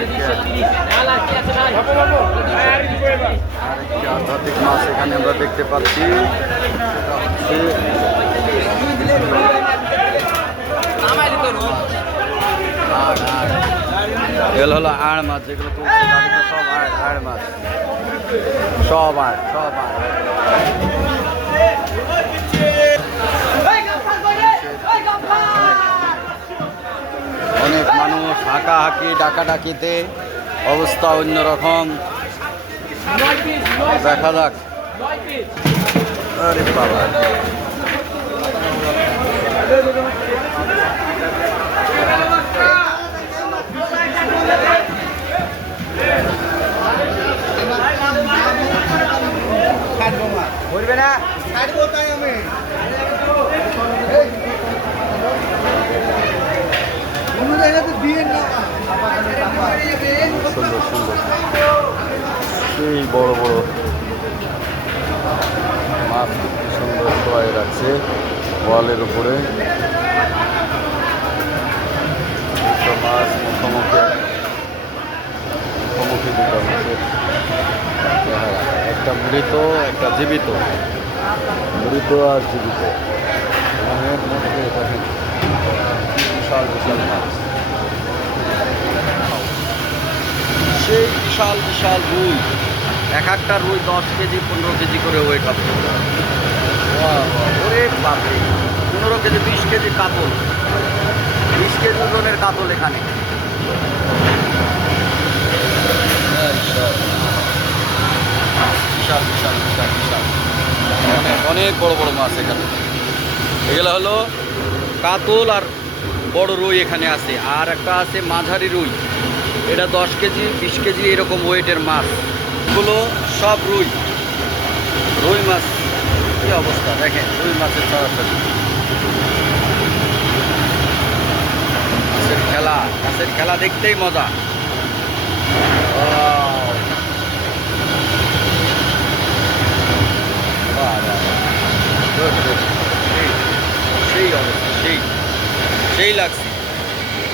আরেকটি আধ্যাত্মিক মাছ এখানে আমরা দেখতে পাচ্ছি। এগুলো হলো আড় মাছ, যেগুলো তুলছে বাড়িতে সব আড় মাছ, সব আড়। অনেক মানুষ হাঁকাহাঁকি ডাকাডাকিতে, অবস্থা অন্যরকম। দেখা যাক। আরে বাবা, বলবে না সুন্দর সুন্দর, সেই বড় বড় মাছ সুন্দর শোয়াই রাখছে ওয়ালের উপরে। দুটো মাছ মুখোমুখি দুটো মাছের চেহারা, একটা মৃত একটা জীবিত, মৃত আর জীবিত। এর মধ্যে দেখেন বিশাল বিশাল মাছ, সেই বিশাল বিশাল রুই। এক একটা রুই 10 কেজি 15 কেজি করে ওয়েট হবে। ওরে বাপরে, 15 কেজি 20 কেজি কাতল, 20 কেজি ওজনের কাতল এখানে। বিশাল বিশাল বিশাল বিশাল, অনেক বড় বড় মাছ এখানে। এগুলো হলো কাতল আর বড় রুই এখানে আছে, আর একটা আছে মাঝারি রুই, এটা 10 কেজি 20 কেজি এরকম ওয়েটের মাছ। এগুলো সব রুই মাছ। কি অবস্থা দেখেন, রুই মাছের সরাসরি মাছের খেলা দেখতেই মজা। সেই অবস্থা, সেই লাগছে।